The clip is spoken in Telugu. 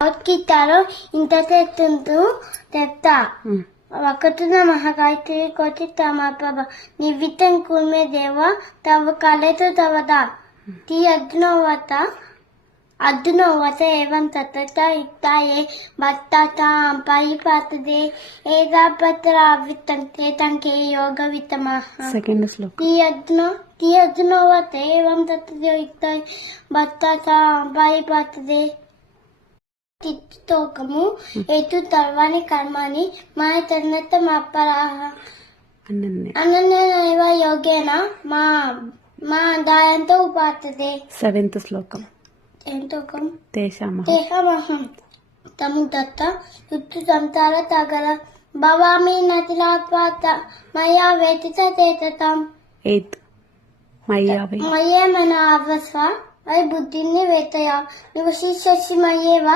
భగవద్గీతలో ఇంత తెత్తుంటూ చెప్తా వకతున మహాగాయత్రి కోటి తమ ప్రభ నివితం కుమే దేవ తవ కాలేతో తవదా ती अधुनोवत एवं ततता इत्ताये बत्ताता परिपातदे एदापत्रावितंते तंके योगवितमः सेकंड श्लोक ती अधुनोवत एवं ततता इत्ताये बत्ताता परिपातदे तित्तोकमु एतु सर्वाणि कर्माणि मया तन्नत मापराः अनन्येनैव योगेन మా దాయంతో ఉపాతదే సెవెంత్ శ్లోకం ఎంతోకం తేషామహం తముదత్త యుక్తు సంతార తగర భవామి నతిలాత్వాత మయా వేతిత తేతతం ఎయిత్ మయ్యే మయ్యే మన ఆవస్వ వై బుద్ధిని వేతయ నివశిష్యసి మయ్యేవ